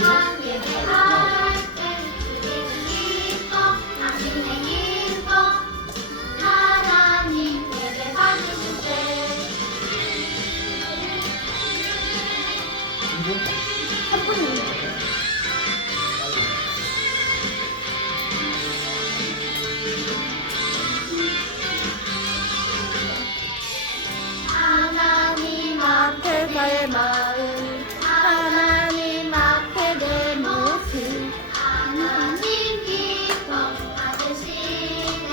만 예배할 때 우리는 기뻐 당신의 기뻐 하나님 예배 받으실 때 하나님 앞에 내 마음 하나님 앞에 내 모습 하나님 기뻐 받으시네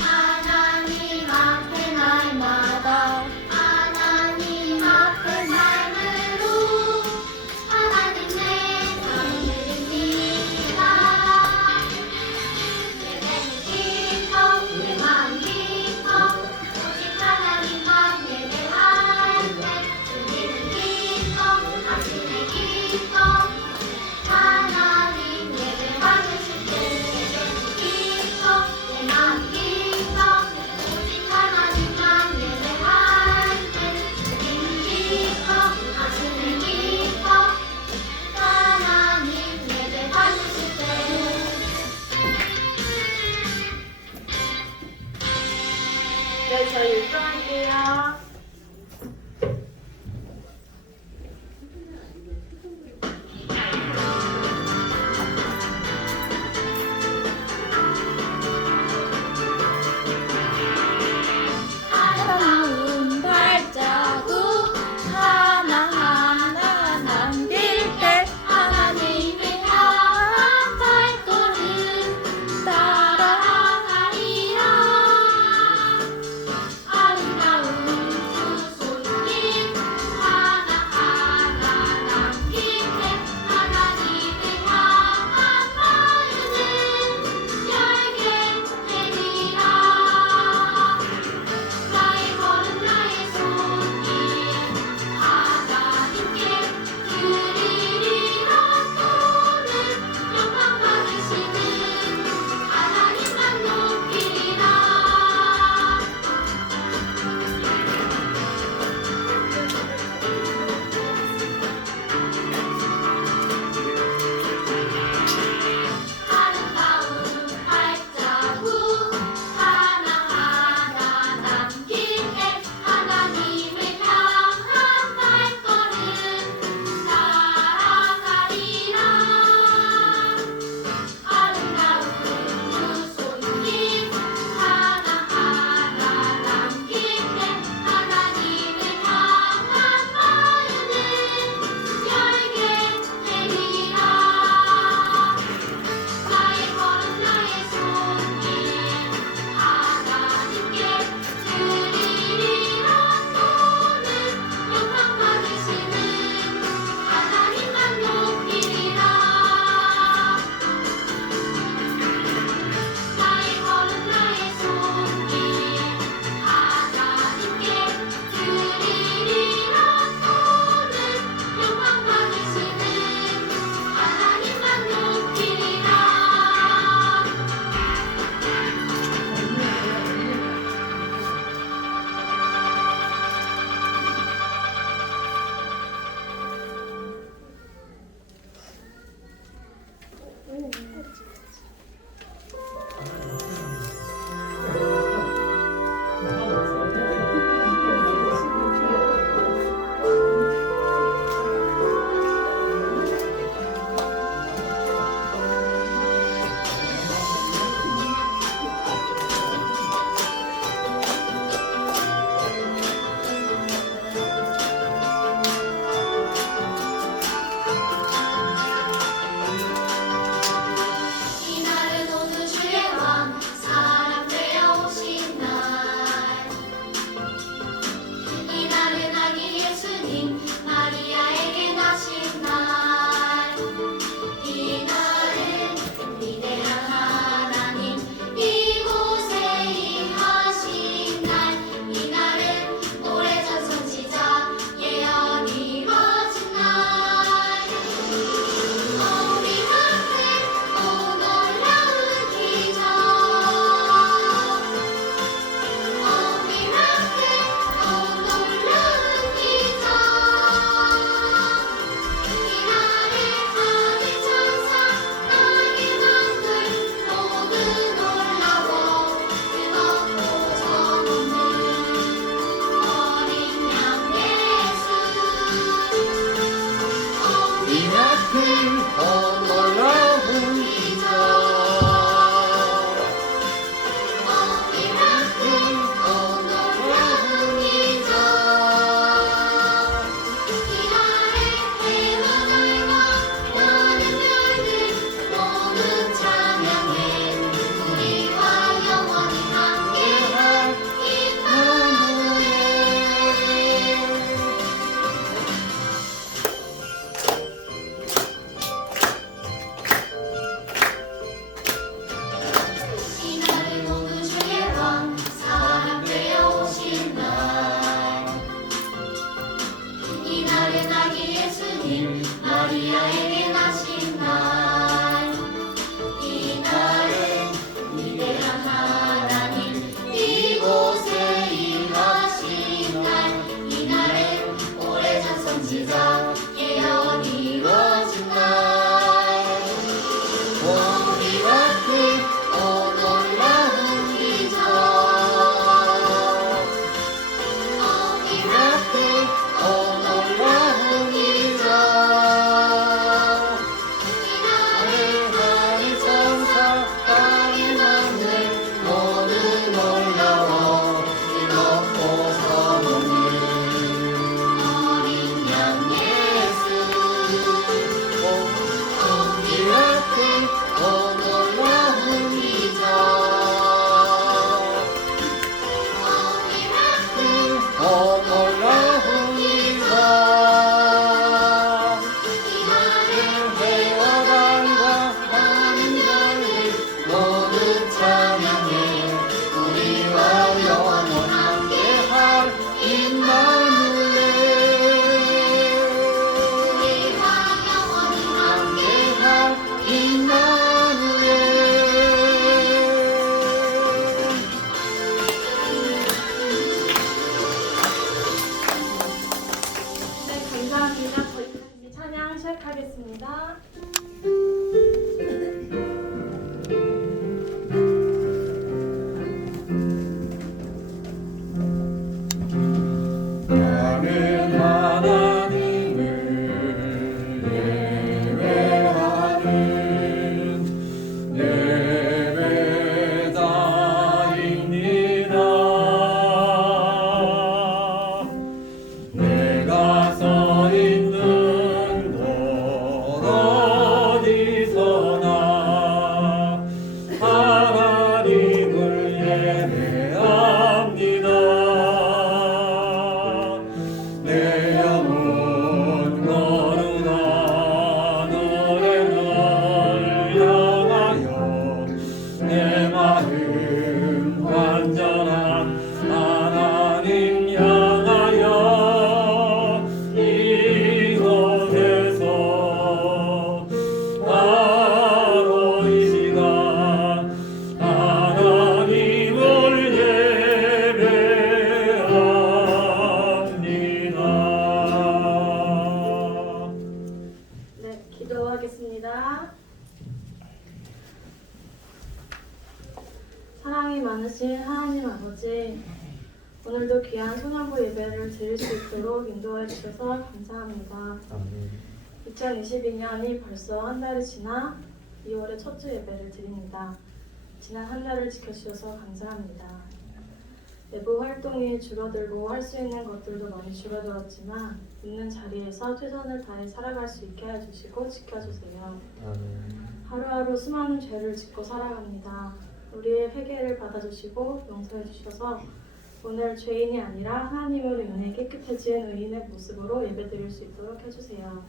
하나님 앞에 날마다 하나님 앞에 삶으로 하나님 내 삶입니다 예배는 기뻐 내 마음 기뻐 오직 하나님만 예배하 아들인 마리아에게 나신 날, 이날은 위대한 하나님 이곳에 임하신 날, 이날은 오래전 선지자 예언이 이루어진 날. 우리와 오 놀라운 기적, 우리와 오 놀라운 기적. 이날을 하늘 천사 땅의 만물 모두 놀라워 즐겁고서 먹는 어린 양 예수. 우리와 오 놀라운 기적, 오 놀라운 기적. 이날은 해와 달과 많은 별들 모두 찬양해 우리와 영원히 함께할 임마누엘. 우리와 영원히 함께할 임마누엘. 네, 감사합니다. 저희 이제 찬양 시작하겠습니다. 나는 하나님을 예배하는 예배자입니다. 내가 서 있는 곳 어디서나 하나님을 예배합니다. 내 영혼 거룩한 노래를 향하여 내 마음 완전한 하나님 향하여 이곳에서 바로 이 시간 하나님을 예배합니다. 네, 기도하겠습니다. 사랑이 많으신 하나님 아버지, 오늘도 귀한 소년부 예배를 드릴 수 있도록 인도해 주셔서 감사합니다. 2022년이 벌써 한 달이 지나 2월의 첫 주 예배를 드립니다. 지난 한 달을 지켜주셔서 감사합니다. 내부 활동이 줄어들고 할 수 있는 것들도 많이 줄어들었지만 있는 자리에서 최선을 다해 살아갈 수 있게 해주시고 지켜주세요. 하루하루 수많은 죄를 짓고 살아갑니다. 우리의 회개를 받아주시고 용서해 주셔서 오늘 죄인이 아니라 하나님으로 인해 깨끗해진 의인의 모습으로 예배드릴 수 있도록 해주세요.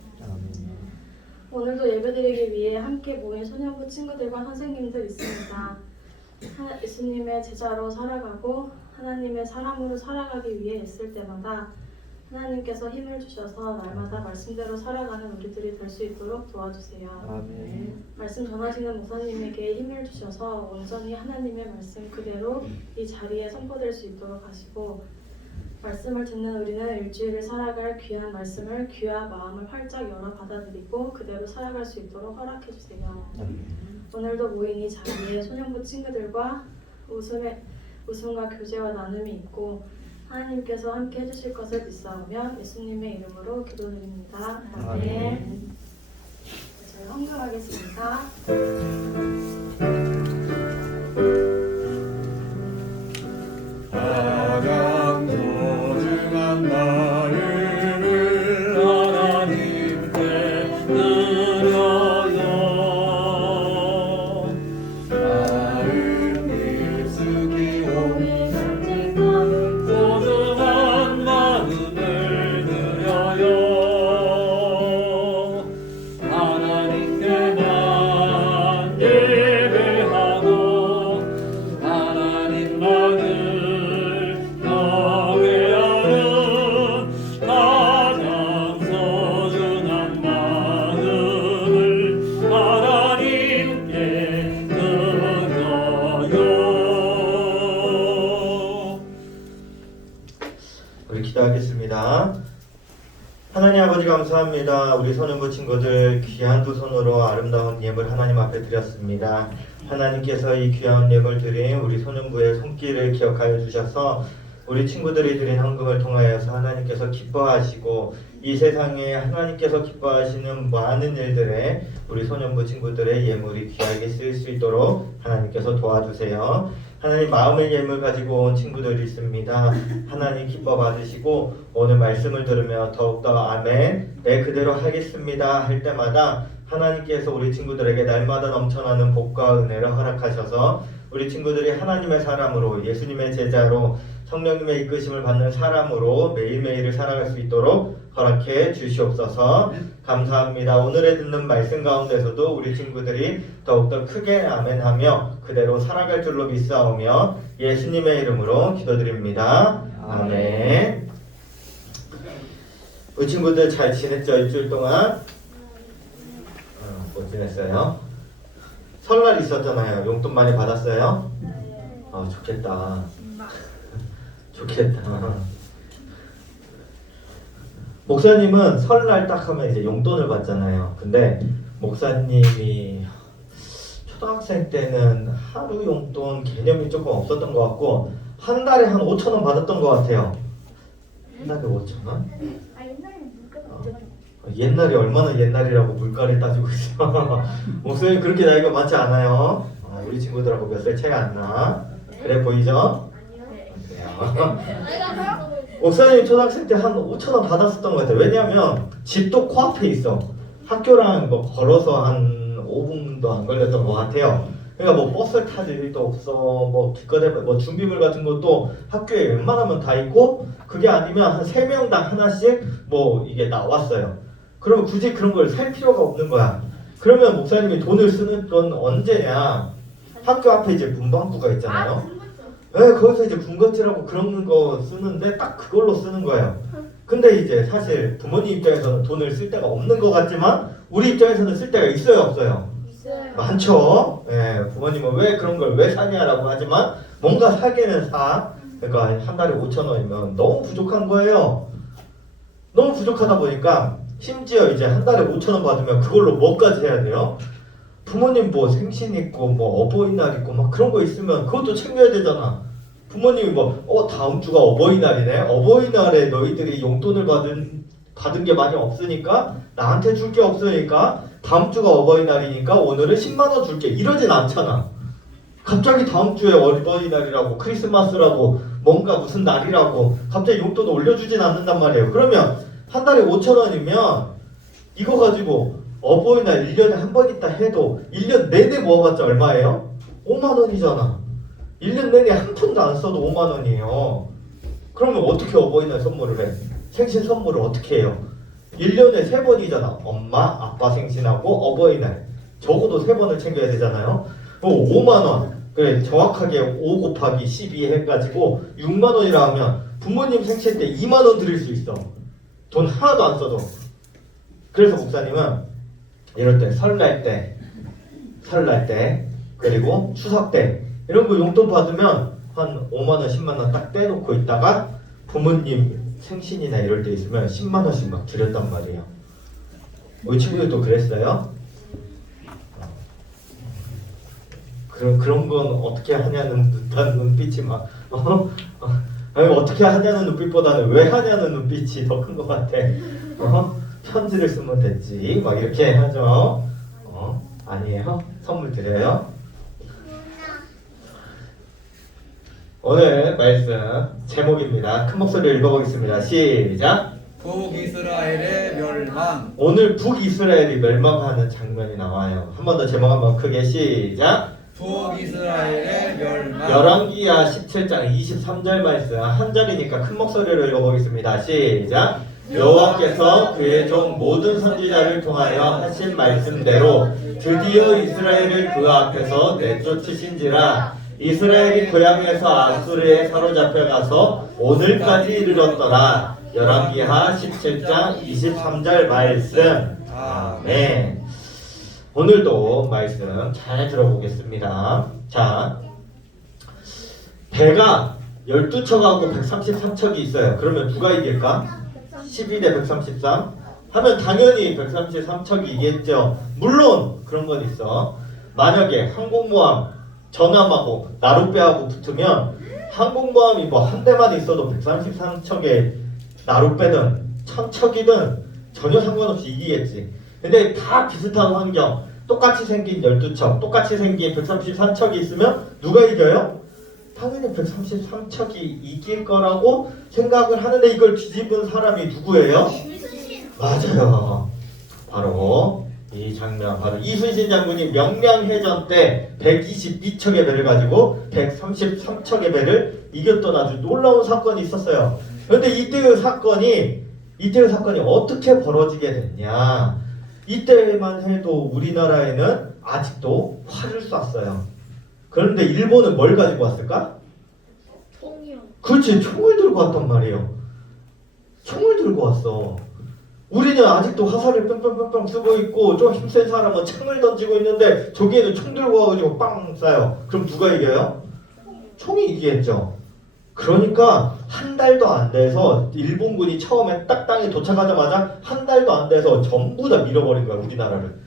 오늘도 예배드리기 위해 함께 모인 소년부 친구들과 선생님들 있습니다. 예수님의 제자로 살아가고 하나님의 사람으로 살아가기 위해 애쓸 때마다 하나님께서 힘을 주셔서 날마다 말씀대로 살아가는 우리들이 될 수 있도록 도와주세요. 말씀 전하시는 목사님에게 힘을 주셔서 온전히 하나님의 말씀 그대로 이 자리에 선포될 수 있도록 하시고, 말씀을 듣는 우리는 일주일을 살아갈 귀한 말씀을 귀와 마음을 활짝 열어 받아들이고 그대로 살아갈 수 있도록 허락해 주세요. 오늘도 모인 이 자리에 소년부 친구들과 웃음과 교제와 나눔이 있고 하나님께서 함께 해주실 것을 믿사오며 예수님의 이름으로 기도드립니다. 아멘. 저희 헌금하겠습니다. 가장 소중한 마음을 하나님께 드려요. 마음 깊숙이 오니 소중한 마음을 드려요. 하나님께 만들 하나님 아버지 감사합니다. 우리 소년부 친구들 귀한 두 손으로 아름다운 예물 하나님 앞에 드렸습니다. 하나님께서 이 귀한 예물 드린 우리 소년부의 손길을 기억하여 주셔서 우리 친구들이 드린 헌금을 통하여서 하나님께서 기뻐하시고 이 세상에 하나님께서 기뻐하시는 많은 일들에 우리 소년부 친구들의 예물이 귀하게 쓰일 수 있도록 하나님께서 도와주세요. 하나님 마음의 예물 가지고 온 친구들이 있습니다. 하나님 기뻐 받으시고 오늘 말씀을 들으며 더욱더 아멘 네 그대로 하겠습니다 할 때마다 하나님께서 우리 친구들에게 날마다 넘쳐나는 복과 은혜를 허락하셔서 우리 친구들이 하나님의 사람으로 예수님의 제자로 성령님의 이끄심을 받는 사람으로 매일매일을 살아갈 수 있도록 허락해 주시옵소서. 감사합니다. 오늘에 듣는 말씀 가운데서도 우리 친구들이 더욱더 크게 아멘하며 그대로 살아갈 줄로 믿사오며 예수님의 이름으로 기도드립니다. 아멘. 우리 친구들 잘 지냈죠? 일주일 동안? 못 지냈어요? 설날 있었잖아요. 용돈 많이 받았어요? 좋겠다. 좋겠다. 목사님은 설날 딱 하면 이제 용돈을 받잖아요. 근데 목사님이 초등학생 때는 하루 용돈 개념이 조금 없었던 것 같고 한 달에 한 5,000원 받았던 것 같아요. 한 달에 5,000원? 옛날이 얼마나 옛날이라고 물가를 따지고 있어. 목사님 그렇게 나이가 많지 않아요. 우리 친구들하고 몇 살 차이 안 나. 그래 보이죠? 목사님 초등학생 때 한 5,000원 받았었던 것 같아요. 왜냐면 집도 코앞에 있어. 학교랑 뭐 걸어서 한 5분도 안 걸렸던 것 같아요. 그러니까 뭐 버스 탈 일도 없어. 뭐 기껏해 뭐 준비물 같은 것도 학교에 웬만하면 다 있고 그게 아니면 한 3명당 하나씩 뭐 이게 나왔어요. 그러면 굳이 그런 걸 살 필요가 없는 거야. 그러면 목사님이 돈을 쓰는 건 언제냐? 학교 앞에 이제 문방구가 있잖아요. 네, 거기서 이제 군것질하고 그런 거 쓰는데 딱 그걸로 쓰는 거예요. 근데 이제 사실 부모님 입장에서는 돈을 쓸 데가 없는 것 같지만 우리 입장에서는 쓸 데가 있어요, 없어요? 있어요. 많죠. 예, 부모님은 왜 그런 걸 왜 사냐라고 하지만 뭔가 사기는 사. 그러니까 한 달에 5,000원이면 너무 부족한 거예요. 너무 부족하다 보니까 심지어 이제 한 달에 5,000원 받으면 그걸로 뭐까지 해야 돼요? 부모님 뭐 생신 있고 뭐 어버이날 있고 막 그런 거 있으면 그것도 챙겨야 되잖아. 부모님이 뭐 다음 주가 어버이날이네. 어버이날에 너희들이 용돈을 받은 게 많이 없으니까 나한테 줄 게 없으니까 다음 주가 어버이날이니까 오늘은 10만 원 줄게 이러진 않잖아. 갑자기 다음 주에 어버이날이라고 크리스마스라고 뭔가 무슨 날이라고 갑자기 용돈을 올려주진 않는단 말이에요. 그러면 한 달에 5,000원이면 이거 가지고 어버이날 1년에 한 번 있다 해도 1년 내내 모아봤자 얼마예요? 5만 원이잖아. 1년 내내 한 푼도 안 써도 5만 원이에요. 그러면 어떻게 어버이날 선물을 해? 생신 선물을 어떻게 해요? 1년에 3번이잖아. 엄마, 아빠 생신하고 어버이날. 적어도 3번을 챙겨야 되잖아요. 5만 원. 그래, 정확하게 5 곱하기 12 해가지고 6만 원이라 하면 부모님 생신 때 2만 원 드릴 수 있어. 돈 하나도 안 써도. 그래서 목사님은 이럴 때 설날 때 그리고 추석 때 이런 거 용돈 받으면 한 5만 원, 10만 원 딱 떼놓고 있다가 부모님 생신이나 이럴 때 있으면 10만 원씩 막 드렸단 말이에요. 우리 친구들도 그랬어요? 그런 건 어떻게 하냐는 듯한 눈빛이 막 아니, 어떻게 하냐는 눈빛보다는 왜 하냐는 눈빛이 더 큰 것 같아. 편지를 쓰면 됐지 막 이렇게 하죠. 아니에요? 선물 드려요? 오늘 말씀 제목입니다. 큰 목소리로 읽어보겠습니다. 시작. 북이스라엘의 멸망. 오늘 북이스라엘이 멸망하는 장면이 나와요. 한 번 더 제목 한번 크게 시작. 북이스라엘의 멸망. 열왕기하 17장 23절 말씀 한 절이니까 큰 목소리로 읽어보겠습니다. 시작. 여호와께서 그의 종 모든 선지자를 통하여 하신 말씀대로 드디어 이스라엘을 그 앞에서 내쫓으신지라. 이스라엘이 고향에서 아수르에 사로잡혀 가서 오늘까지 이르렀더라. 열왕기하 17장 23절 말씀. 아멘. 오늘도 말씀 잘 들어보겠습니다. 자, 배가 12척하고 133척이 있어요. 그러면 누가 이길까? 12대 133 하면 당연히 133척이겠죠. 물론 그런 건 있어. 만약에 항공모함 전함하고 나룻배하고 붙으면 항공모함이 뭐 한 대만 있어도 133척의 나룻배든 1000척이든 전혀 상관없이 이기겠지. 근데 다 비슷한 환경, 똑같이 생긴 12척, 똑같이 생긴 133척이 있으면 누가 이겨요? 당연히 133척이 이길 거라고 생각을 하는데 이걸 뒤집은 사람이 누구예요? 맞아요. 바로 이 장면, 바로 이순신 장군이 명량해전 때 122척의 배를 가지고 133척의 배를 이겼던 아주 놀라운 사건이 있었어요. 그런데 이때의 사건이 어떻게 벌어지게 됐냐? 이때만 해도 우리나라에는 아직도 활을 쐈어요. 그런데 일본은 뭘 가지고 왔을까? 통이요. 그렇지, 총을 들고 왔단 말이에요. 총을 들고 왔어. 우리는 아직도 화살을 뺑뺑뺑뺑 쓰고 있고 좀 힘센 사람은 창을 던지고 있는데 저기에는 총 들고 와가지고 빵 쏴요. 그럼 누가 이겨요? 총이 이기겠죠. 그러니까 한 달도 안 돼서 일본군이 처음에 딱 땅에 도착하자마자 한 달도 안 돼서 전부 다 밀어버린 거야, 우리나라를.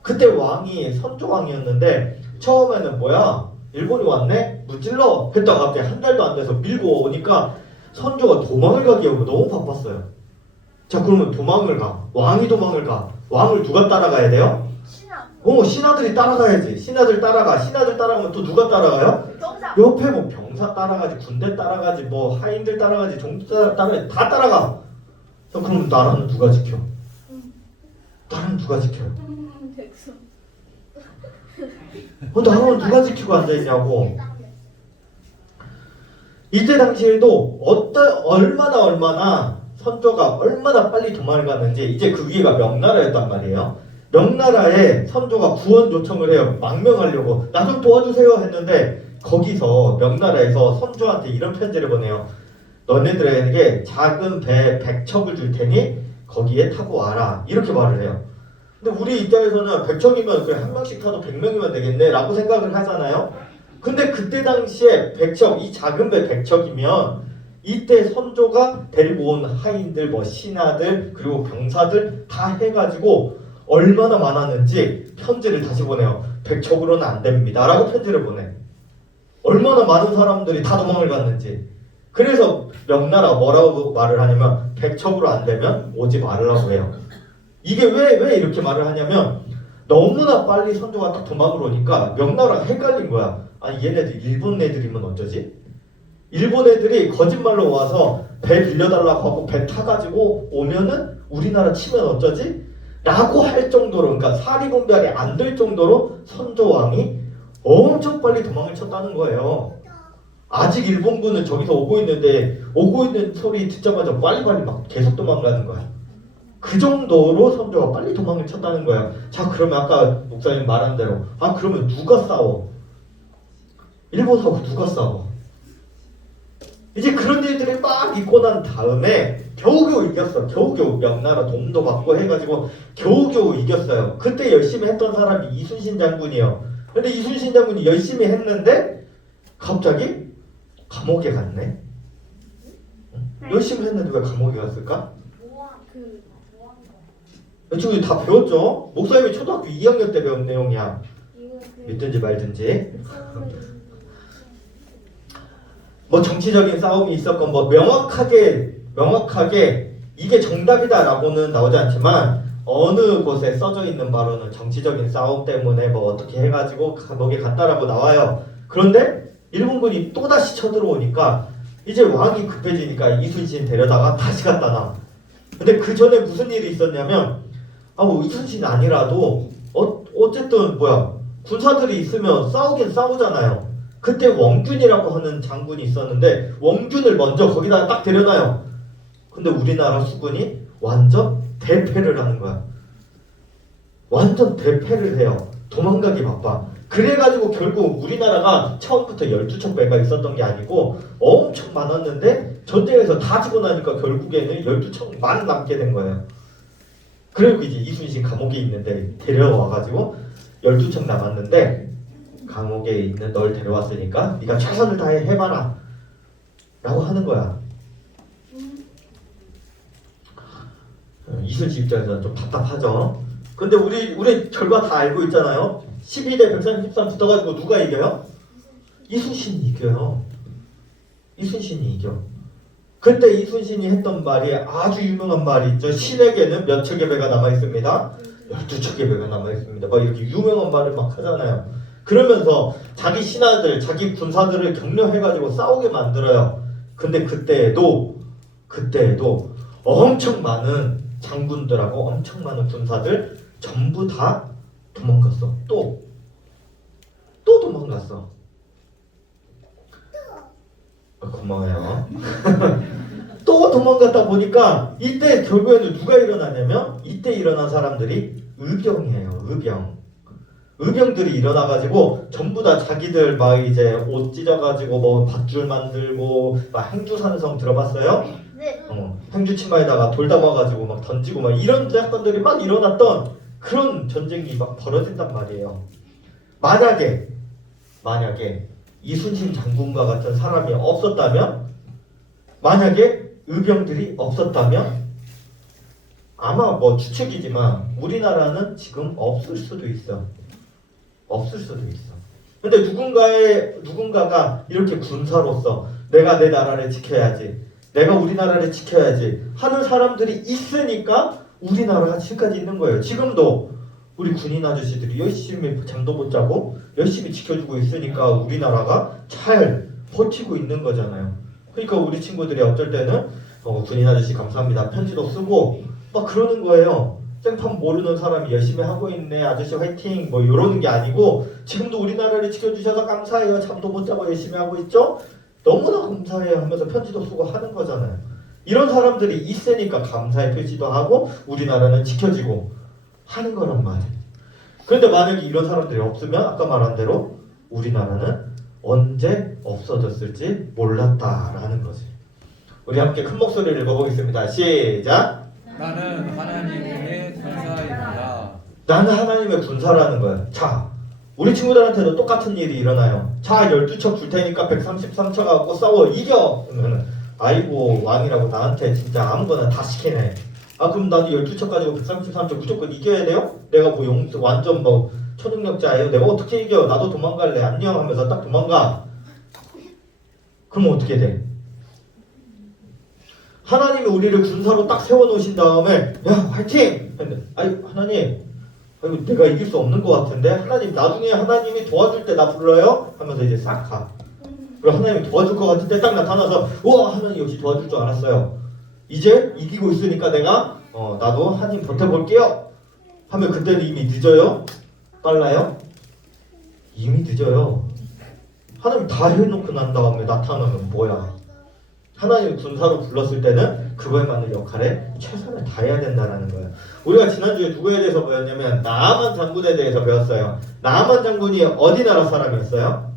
그때 왕이 선조왕이었는데 처음에는 뭐야? 일본이 왔네? 무찔러? 했다가 갑자기 한 달도 안 돼서 밀고 오니까 선조가 도망을 가기 위해 너무 바빴어요. 자, 그러면 도망을 가. 왕이 도망을 가. 왕을 누가 따라가야 돼요? 신하들이 따라가야지. 신하들 따라가. 신하들 따라가면 또 누가 따라가요? 옆에 뭐 병사 따라가지, 군대 따라가지, 뭐 하인들 따라가지, 종부 따라가지, 다 따라가. 자, 그럼 나라는 누가 지켜? 나라는 누가 지켜요? 나라는 누가 지키고 앉아있냐고. 이때 당시에도 얼마나 선조가 얼마나 빨리 도망을 갔는지 이제 그 위에가 명나라였단 말이에요. 명나라에 선조가 구원 요청을 해요. 망명하려고. 나 좀 도와주세요 했는데 거기서 명나라에서 선조한테 이런 편지를 보내요. 너네들에게 작은 배 100척을 줄 테니 거기에 타고 와라. 이렇게 말을 해요. 근데 우리 입장에서는 100척이면 그래 한 명씩 타도 100명이면 되겠네 라고 생각을 하잖아요. 근데 그때 당시에 100척, 이 작은 배 100척이면 이때 선조가 데리고 온 하인들, 뭐 신하들, 그리고 병사들 다 해가지고 얼마나 많았는지 편지를 다시 보내요. 100척으로는 안 됩니다 라고 편지를 보내. 얼마나 많은 사람들이 다 도망을 갔는지. 그래서 명나라가 뭐라고 말을 하냐면 100척으로 안 되면 오지 말라고 해요. 이게 왜 이렇게 말을 하냐면 너무나 빨리 선조가 딱 도망을 오니까 명나라가 헷갈린 거야. 아니 얘네들 일본 애들이면 어쩌지? 일본 애들이 거짓말로 와서 배 빌려달라고 하고 배 타가지고 오면은 우리나라 치면 어쩌지? 라고 할 정도로, 그러니까 사리분별이 안 될 정도로 선조왕이 엄청 빨리 도망을 쳤다는 거예요. 아직 일본군은 저기서 오고 있는데 오고 있는 소리 듣자마자 빨리빨리 막 계속 도망가는 거야. 그 정도로 선조가 빨리 도망을 쳤다는 거야. 자, 그러면 아까 목사님 말한 대로 그러면 누가 싸워? 일본하고 누가 싸워? 이제 그런 일들이 막 있고 난 다음에 겨우겨우 이겼어. 겨우겨우 명나라 도움도 받고 해가지고 겨우겨우 이겼어요. 그때 열심히 했던 사람이 이순신 장군이에요. 근데 이순신 장군이 열심히 했는데 갑자기 감옥에 갔네. 열심히 했는데 왜 감옥에 갔을까? 이쪽이 다 배웠죠? 목사님이 초등학교 2학년 때 배운 내용이야. 믿든지 말든지. 뭐 정치적인 싸움이 있었건 뭐 명확하게 이게 정답이다라고는 나오지 않지만 어느 곳에 써져 있는 바로는 정치적인 싸움 때문에 뭐 어떻게 해가지고 감옥에 갔다라고 나와요. 그런데 일본군이 또다시 쳐들어오니까 이제 왕이 급해지니까 이순신 데려다가 다시 갖다 놔. 근데 그 전에 무슨 일이 있었냐면 뭐 이순신 아니라도 어쨌든 군사들이 있으면 싸우긴 싸우잖아요. 그때 원균이라고 하는 장군이 있었는데 원균을 먼저 거기다 딱 데려놔요. 근데 우리나라 수군이 완전 대패를 하는 거야. 완전 대패를 해요. 도망가기 바빠. 그래가지고 결국 우리나라가 처음부터 12척 배가 있었던 게 아니고 엄청 많았는데 전쟁에서 다 죽고 나니까 결국에는 12척만 남게 된 거예요. 그리고 이제 이순신 감옥에 있는데 데려와가지고 12척 남았는데 감옥에 있는 널 데려왔으니까 네가 최선을 다해 해봐라 라고 하는 거야. 이순신 입장에서는 좀 답답하죠. 근데 우리 결과 다 알고 있잖아요. 12대 133 붙어가지고 누가 이겨요? 이순신이 이겨요. 이순신이 이겨. 그때 이순신이 했던 말이 아주 유명한 말이 있죠. 신에게는 몇 척의 배가 남아있습니다. 12척의 배가 남아있습니다. 막 이렇게 유명한 말을 막 하잖아요. 그러면서 자기 신하들, 자기 군사들을 격려해가지고 싸우게 만들어요. 근데 그때에도 엄청 많은 장군들하고 엄청 많은 군사들 전부 다 도망갔어. 또 도망갔어. 고마워요. 또 도망갔다 보니까 이때 결국에는 누가 일어나냐면 이때 일어난 사람들이 의병이에요. 의병들이 일어나가지고 전부 다 자기들 막 이제 옷 찢어가지고 뭐 밧줄 만들고 막 행주산성 들어봤어요? 네. 행주 치마에다가 돌 담아가지고 막 던지고 막 이런 사건들이 막 일어났던 그런 전쟁이 막 벌어진단 말이에요. 만약에 이순신 장군과 같은 사람이 없었다면, 만약에 의병들이 없었다면 아마 뭐 추측이지만 우리나라는 지금 없을 수도 있어. 근데 누군가가 이렇게 군사로서 내가 내 나라를 지켜야지, 내가 우리나라를 지켜야지 하는 사람들이 있으니까 우리나라가 지금까지 있는 거예요. 지금도 우리 군인 아저씨들이 열심히 잠도 못 자고 열심히 지켜주고 있으니까 우리나라가 잘 버티고 있는 거잖아요. 그러니까 우리 친구들이 어쩔 때는 군인 아저씨 감사합니다 편지도 쓰고 막 그러는 거예요. 생판 모르는 사람이 열심히 하고 있네, 아저씨 화이팅, 뭐 이러는 게 아니고 지금도 우리나라를 지켜주셔서 감사해요, 잠도 못 자고 열심히 하고 있죠, 너무나 감사해요 하면서 편지도 쓰고 하는 거잖아요. 이런 사람들이 있으니까 감사의 표시도 하고 우리나라는 지켜지고 하는 거란 말이에요. 그런데 만약에 이런 사람들이 없으면 아까 말한 대로 우리나라는 언제 없어졌을지 몰랐다라는 거지. 우리 함께 큰 목소리를 읽어보겠습니다. 시작. 나는 하나님의 군사입니다. 나는 하나님의 군사라는 거야. 자, 우리 친구들한테도 똑같은 일이 일어나요. 자, 12척 줄 테니까 133척 하고 싸워, 이겨! 그러면 아이고 왕이라고 나한테 진짜 아무거나 다 시키네. 아 그럼 나도 12척 가지고 133척 무조건 이겨야 돼요? 내가 뭐 완전 뭐 초능력자예요? 내가 어떻게 이겨? 나도 도망갈래. 안녕 하면서 딱 도망가. 그럼 어떻게 돼? 하나님이 우리를 군사로 딱 세워놓으신 다음에 야 화이팅! 했는데 아이 하나님 내가 이길 수 없는 것 같은데 하나님 나중에 하나님이 도와줄 때 나 불러요? 하면서 이제 싹 가. 그리고 하나님이 도와줄 것 같을 때 딱 나타나서 우와 하나님 역시 도와줄 줄 알았어요. 이제 이기고 있으니까 내가 나도 하나님 버텨볼게요 하면 그때는 이미 늦어요? 빨라요? 이미 늦어요. 하나님 다 해놓고 난 다음에 나타나면 뭐야? 하나님 군사로 불렀을 때는 그거에 맞는 역할에 최선을 다해야 된다는 거예요. 우리가 지난주에 누구에 대해서 배웠냐면 나아만 장군에 대해서 배웠어요. 나아만 장군이 어디 나라 사람이었어요?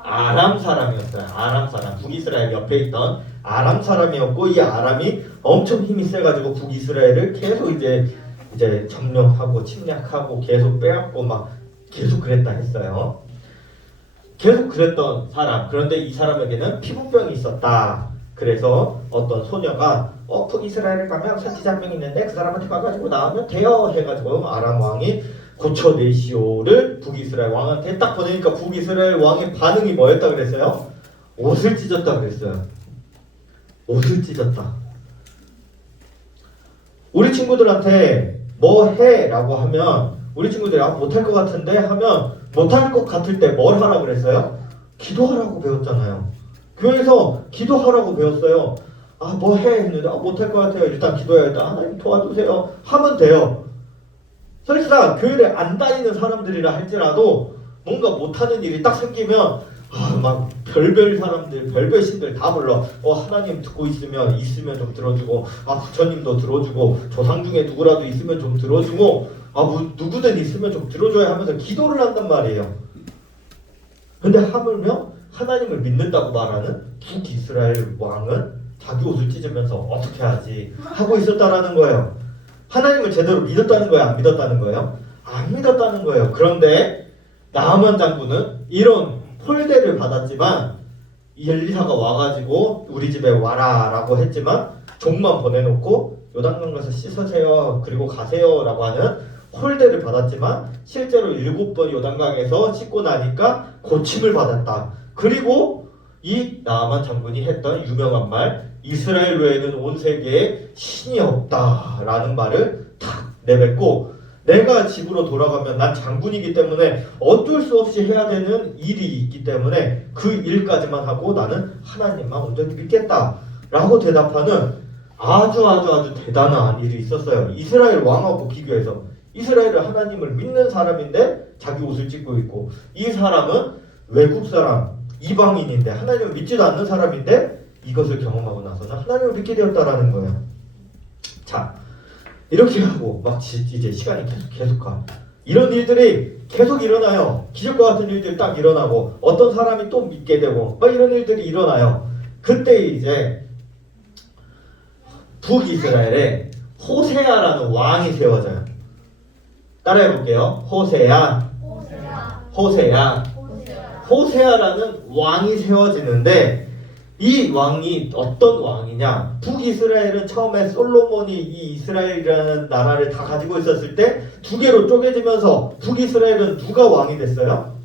아람 사람이었어요. 아람 사람. 북이스라엘 옆에 있던 아람 사람이었고 이 아람이 엄청 힘이 세가지고 북이스라엘을 계속 이제 점령하고 침략하고 계속 빼앗고 막 계속 그랬다 했어요. 계속 그랬던 사람. 그런데 이 사람에게는 피부병이 있었다. 그래서 어떤 소녀가 북이스라엘을 가면 선지자명이 있는데 그 사람한테 가가지고 나오면 돼요 해가지고 아람 왕이 고쳐내시오를 북이스라엘 왕한테 딱 보내니까 북이스라엘 왕의 반응이 뭐였다 그랬어요? 옷을 찢었다 그랬어요. 옷을 찢었다. 우리 친구들한테 뭐 해? 라고 하면 우리 친구들이 못할 것 같은데 하면 못할 것 같을 때 뭘 하라고 그랬어요? 기도하라고 배웠잖아요. 교회에서 기도하라고 배웠어요. 뭐 해? 했는데 못할 것 같아요. 일단 기도해야겠다. 하나님 도와주세요. 하면 돼요. 설사 교회를 안 다니는 사람들이라 할지라도 뭔가 못하는 일이 딱 생기면 막 별별 사람들, 별별 신들 다 불러. 하나님 듣고 있으면 좀 들어주고, 부처님도 들어주고, 조상 중에 누구라도 있으면 좀 들어주고, 누구든 있으면 좀 들어줘야 하면서 기도를 한단 말이에요. 근데 하물며 하나님을 믿는다고 말하는 북이스라엘 왕은 자기 옷을 찢으면서 어떻게 하지 하고 있었다라는 거예요. 하나님을 제대로 믿었다는 거예요? 안 믿었다는 거예요? 안 믿었다는 거예요. 그런데 나아만 장군은 이런 홀대를 받았지만 엘리사가 와가지고 우리 집에 와라 라고 했지만 종만 보내놓고 요단강 가서 씻으세요 그리고 가세요라고 하는 홀대를 받았지만 실제로 7번 요단강에서 씻고 나니까 고침을 받았다. 그리고 이 나아만 장군이 했던 유명한 말, 이스라엘 외에는 온 세계에 신이 없다라는 말을 탁 내뱉고, 내가 집으로 돌아가면 난 장군이기 때문에 어쩔 수 없이 해야 되는 일이 있기 때문에 그 일까지만 하고 나는 하나님만 온전히 믿겠다라고 대답하는 아주 대단한 일이 있었어요. 이스라엘 왕하고 비교해서 이스라엘은 하나님을 믿는 사람인데 자기 옷을 찢고 있고, 이 사람은 외국 사람, 이방인인데 하나님을 믿지도 않는 사람인데 이것을 경험하고 나서는 하나님을 믿게 되었다라는 거예요. 자, 이렇게 하고 막 이제 시간이 계속 가. 이런 일들이 계속 일어나요. 기적과 같은 일들이 딱 일어나고 어떤 사람이 또 믿게 되고 막 이런 일들이 일어나요. 그때 이제 북이스라엘에 호세아라는 왕이 세워져요. 따라해 볼게요. 호세아라는 왕이 세워지는데, 이 왕이 어떤 왕이냐? 북이스라엘은 처음에 솔로몬이 이 이스라엘이라는 나라를 다 가지고 있었을 때 두 개로 쪼개지면서 북이스라엘은 누가 왕이 됐어요?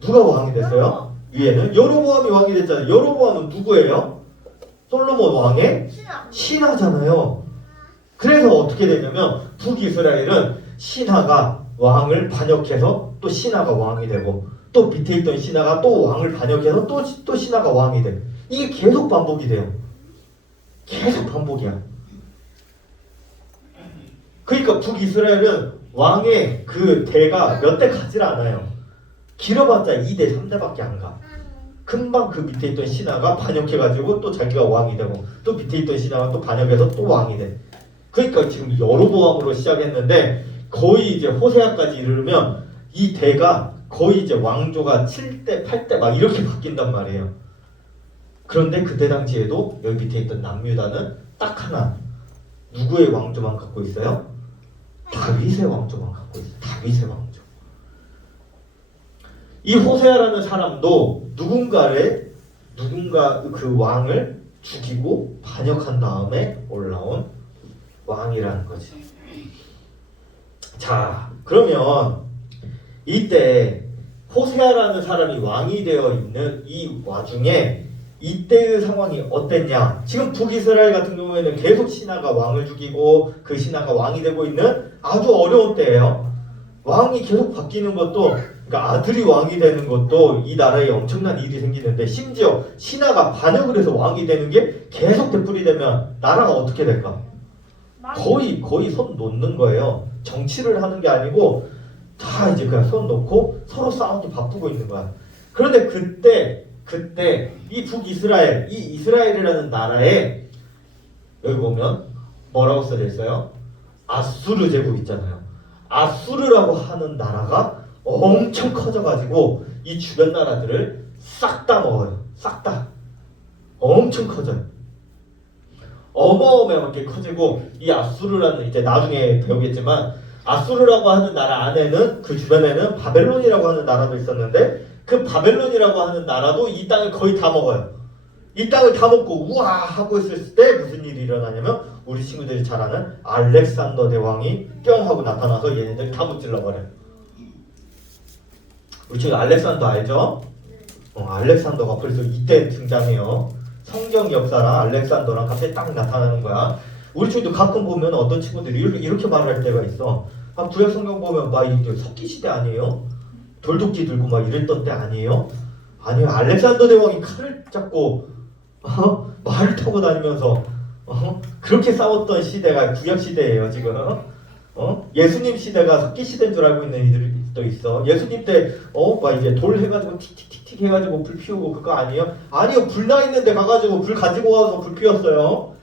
누가 왕이 됐어요? 위에는 여로보암이 왕이 됐잖아요. 여로보암은 누구예요? 솔로몬 왕의 신하잖아요. 그래서 어떻게 되냐면 북이스라엘은 신하가 왕을 반역해서 또 신하가 왕이 되고, 또 밑에 있던 신하가 또 왕을 반역해서 또 신하가 왕이 돼. 이게 계속 반복이 돼요. 계속 반복이야. 그러니까 북이스라엘은 왕의 그 대가 몇 대 가질 않아요. 길어봤자 2대 3대밖에 안 가. 금방 그 밑에 있던 신하가 반역해가지고 또 자기가 왕이 되고, 또 밑에 있던 신하가 또 반역해서 또 왕이 돼. 그러니까 지금 여로보암으로 시작했는데 거의 이제 호세아까지 이르면 이 대가 거의 이제 왕조가 7대 8대 막 이렇게 바뀐단 말이에요. 그런데 그때 당시에도 여기 밑에 있던 남유다는 딱 하나, 누구의 왕조만 갖고 있어요? 다윗의 왕조만 갖고 있어요. 다윗의 왕조. 이 호세아라는 사람도 누군가 그 왕을 죽이고 반역한 다음에 올라온 왕이라는 거지. 자, 그러면 이때 호세아라는 사람이 왕이 되어 있는 이 와중에 이때의 상황이 어땠냐? 지금 북이스라엘 같은 경우에는 계속 신하가 왕을 죽이고 그 신하가 왕이 되고 있는 아주 어려운 때예요. 왕이 계속 바뀌는 것도, 그러니까 아들이 왕이 되는 것도 이 나라에 엄청난 일이 생기는데, 심지어 신하가 반역을 해서 왕이 되는 게 계속 되풀이되면 나라가 어떻게 될까? 거의 손 놓는 거예요. 정치를 하는 게 아니고 다 이제 그냥 손 놓고 서로 싸우기 바쁘고 있는 거야. 그런데 그때 이 북이스라엘, 이 이스라엘이라는 나라에 여기 보면 뭐라고 써져 있어요? 아수르 제국 있잖아요. 아수르라고 하는 나라가 엄청 커져가지고 이 주변 나라들을 싹 다 먹어요. 싹 다. 엄청 커져요. 어마어마하게 커지고, 이 아수르라는, 이제 나중에 배우겠지만 아수르라고 하는 나라 안에는, 그 주변에는 바벨론이라고 하는 나라도 있었는데, 그 바벨론이라고 하는 나라도 이 땅을 거의 다 먹어요. 이 땅을 다 먹고 우와 하고 있을 때 무슨 일이 일어나냐면, 우리 친구들이 잘 아는 알렉산더 대왕이 뿅 하고 나타나서 얘네들 다 무찔러버려요. 우리 친구 알렉산더 알죠? 알렉산더가 벌써 이때 등장해요. 성경 역사랑 알렉산더랑 갑자기 딱 나타나는 거야. 우리 친구도 가끔 보면 어떤 친구들이 이렇게 말할 때가 있어. 구약 성경 보면 막 이게 석기 시대 아니에요? 돌독지 들고 막 이랬던 때 아니에요? 아니요. 알렉산더 대왕이 칼을 잡고 말을 타고 다니면서 그렇게 싸웠던 시대가 구약 시대예요 지금. 예수님 시대가 석기 시대인 줄 알고 있는 이들도 있어. 예수님 때 막 이제 돌 해가지고 틱틱틱틱 해가지고 불 피우고 그거 아니에요? 아니요. 불 나 있는데 가가지고 불 가지고 와서 불 피웠어요.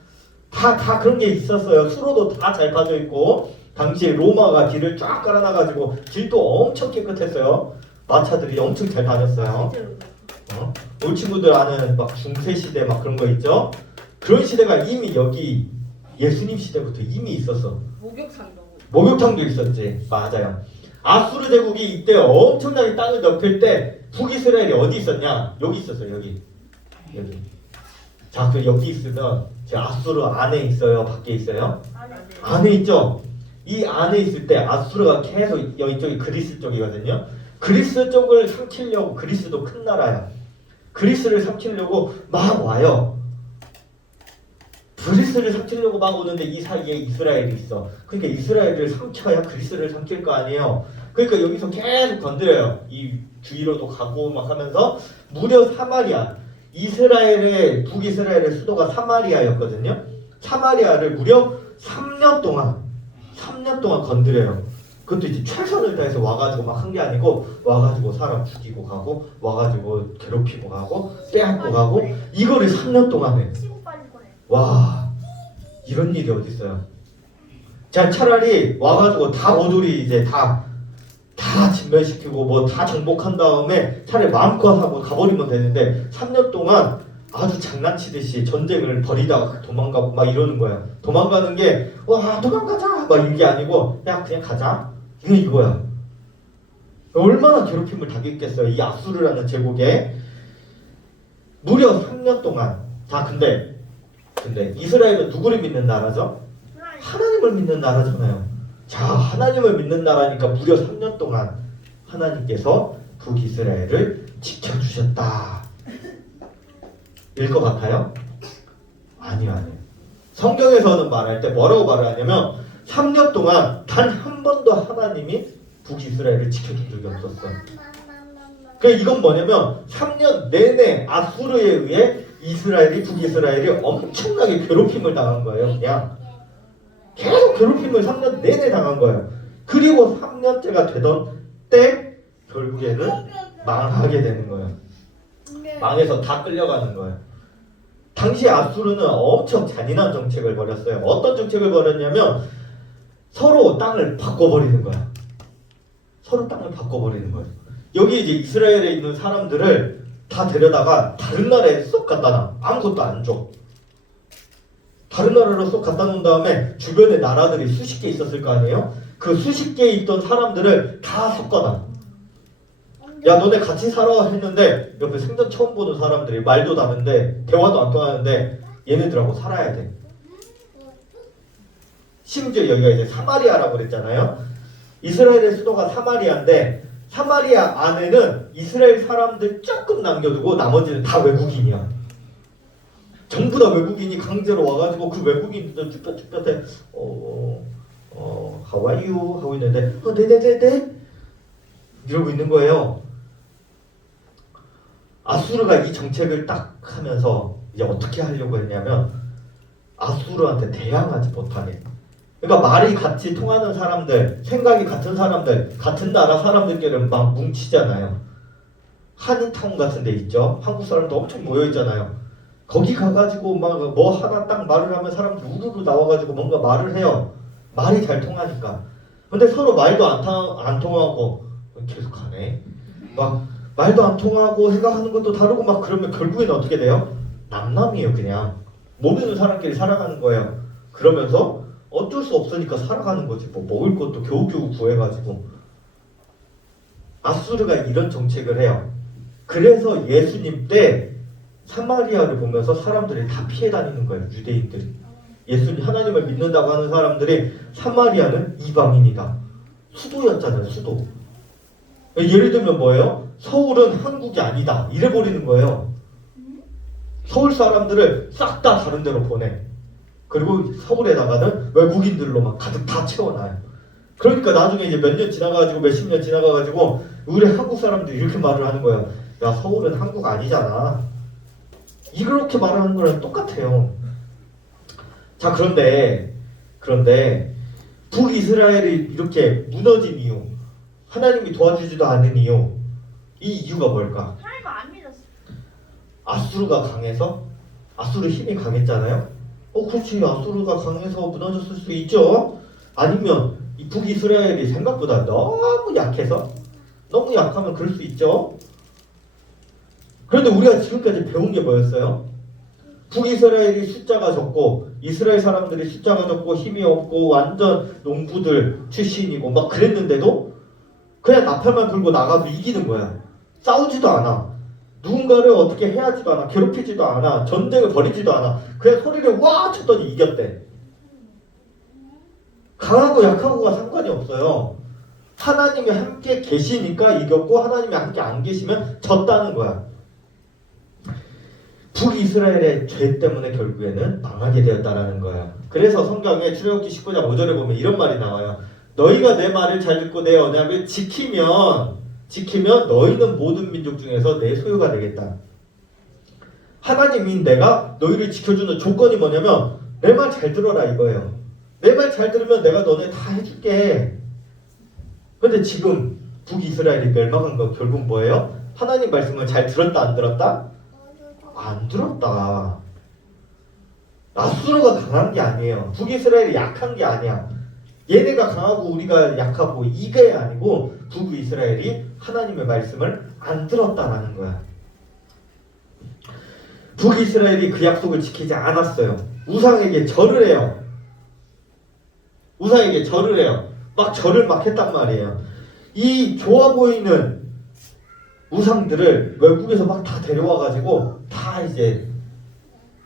다 그런 게 있었어요. 수로도 다 잘 빠져 있고, 당시에 로마가 길을 쫙 깔아놔가지고 길도 엄청 깨끗했어요. 마차들이 엄청 잘 다녔어요. 우리 친구들 아는 막 중세 시대 막 그런 거 있죠? 그런 시대가 이미 여기 예수님 시대부터 이미 있었어. 목욕탕도 있었지. 맞아요. 아수르 제국이 이때 엄청나게 땅을 넓힐 때 북이스라엘이 어디 있었냐? 여기 있었어요. 여기. 자, 그 여기 있으면 제 아수르 안에 있어요, 밖에 있어요? 안에 있죠. 이 안에 있을 때 아수르가 계속 이쪽이 그리스 쪽이거든요. 그리스 쪽을 삼키려고, 그리스도 큰 나라야. 그리스를 삼키려고 막 와요. 그리스를 삼키려고 막 오는데 이 사이에 이스라엘이 있어. 그러니까 이스라엘을 삼켜야 그리스를 삼킬 거 아니에요. 그러니까 여기서 계속 건드려요. 이 주위로도 가고 막 하면서 무려 사마리아, 이스라엘의 북이스라엘의 수도가 사마리아였거든요. 사마리아를 무려 3년 동안 건드려요. 그것도 이제 최선을 다해서 와가지고 막 한 게 아니고 와가지고 사람 죽이고 가고 와가지고 괴롭히고 가고 빼앗고 가고 이거를 3년 동안 해. 와, 이런 일이 어디 있어요? 자, 차라리 와가지고 다 모조리 이제 다 진멸시키고 뭐 다 정복한 다음에 차라리 마음껏 하고 가버리면 되는데 3년 동안 아주 장난치듯이 전쟁을 벌이다가 도망가고 막 이러는 거야. 도망가는 게 와 도망가자 막 이게 아니고 야 그냥 가자 이거야. 얼마나 괴롭힘을 당했겠어요 이 아수르라는 제국에. 무려 3년 동안. 자 근데 이스라엘은 누구를 믿는 나라죠? 하나님을 믿는 나라잖아요. 자 하나님을 믿는 나라니까 무려 3년 동안 하나님께서 북이스라엘을 지켜주셨다. 일 것 같아요? 아니요. 성경에서는 말할 때 뭐라고 말을 하냐면 3년 동안 단 한 번도 하나님이 북이스라엘을 지켜준 적이 없었어요. 그러니까 이건 뭐냐면 3년 내내 아수르에 의해 북이스라엘이 엄청나게 괴롭힘을 당한 거예요. 그냥 계속 괴롭힘을 3년 내내 당한 거예요. 그리고 3년째가 되던 때 결국에는 망하게 되는 거예요. 망해서 다 끌려가는 거예요. 당시 아수르는 엄청 잔인한 정책을 벌였어요. 어떤 정책을 벌였냐면 서로 땅을 바꿔버리는 거야. 여기 이제 이스라엘에 있는 사람들을 다 데려다가 다른 나라에 쏙 갖다 놔. 아무것도 안 줘. 다른 나라로 쏙 갖다 놓은 다음에 주변에 나라들이 수십 개 있었을 거 아니에요? 그 수십 개 있던 사람들을 다 섞어놔. 야 너네 같이 살아 했는데 옆에 생전 처음 보는 사람들이 말도 다른데 대화도 안 통하는데 얘네들하고 살아야 돼. 심지어 여기가 이제 사마리아라고 그랬잖아요. 이스라엘의 수도가 사마리아인데 사마리아 안에는 이스라엘 사람들 조금 남겨두고 나머지는 다 외국인이야. 전부 다 외국인이 강제로 와가지고 그 외국인들 쭈뼛쭈뼛해 how are you? 하고 있는데 네네네네 이러고 있는 거예요. 아수르가 이 정책을 딱 하면서 이제 어떻게 하려고 했냐면 아수르한테 대항하지 못하게. 그러니까 말이 같이 통하는 사람들, 생각이 같은 사람들, 같은 나라 사람들끼리는 막 뭉치잖아요. 한인타운 같은 데 있죠. 한국 사람도 엄청 모여있잖아요. 거기 가가지고 막 뭐 하나 딱 말을 하면 사람들 우르르 나와가지고 뭔가 말을 해요. 말이 잘 통하니까. 근데 서로 말도 안 통하고 계속 가네. 막 말도 안 통하고 생각하는 것도 다르고 막 그러면 결국에는 어떻게 돼요? 남남이에요. 그냥 모르는 사람끼리 살아가는 거예요. 그러면서 어쩔 수 없으니까 살아가는 거지. 뭐 먹을 것도 겨우겨우 구해가지고. 아수르가 이런 정책을 해요. 그래서 예수님 때 사마리아를 보면서 사람들이 다 피해 다니는 거예요. 유대인들이. 예수님 하나님을 믿는다고 하는 사람들이 사마리아는 이방인이다. 수도였잖아요. 수도. 예를 들면 뭐예요? 서울은 한국이 아니다. 이래버리는 거예요. 서울 사람들을 싹 다 다른 데로 보내. 그리고 서울에다가는 외국인들로 막 가득 다 채워놔요. 그러니까 나중에 이제 몇 년 지나가지고 몇십 년 지나가가지고 우리 한국 사람들이 이렇게 말을 하는 거예요. 야 서울은 한국 아니잖아. 이렇게 말하는 거랑 똑같아요. 자 그런데 북이스라엘이 이렇게 무너진 이유, 하나님이 도와주지도 않은 이유, 이 이유가 뭘까? 하나님 안 믿었어. 아수르가 강해서? 아수르 힘이 강했잖아요. 그렇지. 아수르가 강해서 무너졌을 수 있죠. 아니면 이 북이스라엘이 생각보다 너무 약해서? 너무 약하면 그럴 수 있죠. 그런데 우리가 지금까지 배운 게 뭐였어요? 북이스라엘이 숫자가 적고 이스라엘 사람들이 숫자가 적고 힘이 없고 완전 농부들 출신이고 막 그랬는데도 그냥 나팔만 불고 나가도 이기는 거야. 싸우지도 않아. 누군가를 어떻게 해하지도 않아, 괴롭히지도 않아, 전쟁을 벌이지도 않아. 그냥 소리를 와 쳤더니 이겼대. 강하고 약하고가 상관이 없어요. 하나님이 함께 계시니까 이겼고 하나님이 함께 안 계시면 졌다는 거야. 북이스라엘의 죄 때문에 결국에는 망하게 되었다라는 거야. 그래서 성경에 출애굽기 19장 5절에 보면 이런 말이 나와요. 너희가 내 말을 잘 듣고 내 언약을 지키면 너희는 모든 민족 중에서 내 소유가 되겠다. 하나님인 내가 너희를 지켜주는 조건이 뭐냐면 내 말 잘 들어라 이거예요. 내 말 잘 들으면 내가 너네 다 해줄게. 근데 지금 북이스라엘이 멸망한 건 결국 뭐예요? 하나님 말씀을 잘 들었다 안 들었다? 안 들었다. 나 스스로가 강한 게 아니에요. 북이스라엘이 약한 게 아니야. 얘네가 강하고 우리가 약하고 이게 아니고 북이스라엘이 하나님의 말씀을 안 들었다라는 거야. 북이스라엘이 그 약속을 지키지 않았어요. 우상에게 절을 해요. 우상에게 절을 해요. 막 절을 막 했단 말이에요. 이 좋아 보이는 우상들을 외국에서 막 다 데려와가지고 다 이제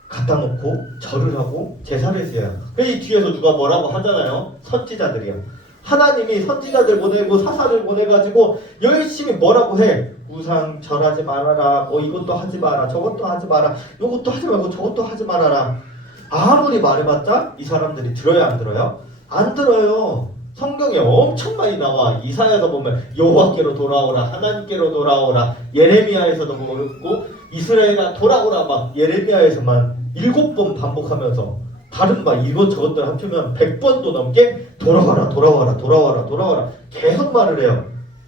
갖다 놓고 절을 하고 제사를 지어요. 그래서 이 뒤에서 누가 뭐라고 하잖아요. 선지자들이요. 하나님이 선지자들 보내고 사사를 보내가지고 열심히 뭐라고 해. 우상 절하지 말아라. 이것도 하지 마라. 저것도 하지 마라. 이것도 하지 말고 저것도 하지 말아라. 아무리 말해봤자 이 사람들이 들어야 안 들어요? 안 들어요. 성경에 엄청 많이 나와. 이사야서 보면 여호와께로 돌아오라, 하나님께로 돌아오라. 예레미야에서도 그렇고 이스라엘아 돌아오라 막 예레미야에서만 7번 반복하면서 다른 말 이것저것들 합치면 100번도 넘게 돌아와라 돌아와라 돌아와라 돌아와라 계속 말을 해요.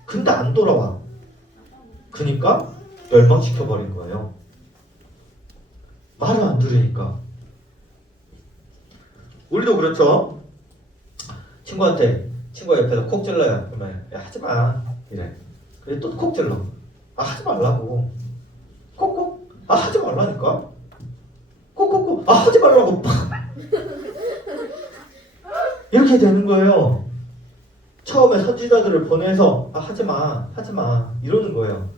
근데 안 돌아와. 그러니까 멸망시켜버린 거예요. 말을 안 들으니까. 우리도 그렇죠. 친구가 옆에서 콕 찔러요. 그러면 야, 하지마 이래. 그래 또 콕 찔러. 하지 말라고. 콕콕. 하지 말라니까. 콕콕콕. 하지 말라고. 팍. 이렇게 되는 거예요. 처음에 선지자들을 보내서 하지마 이러는 거예요.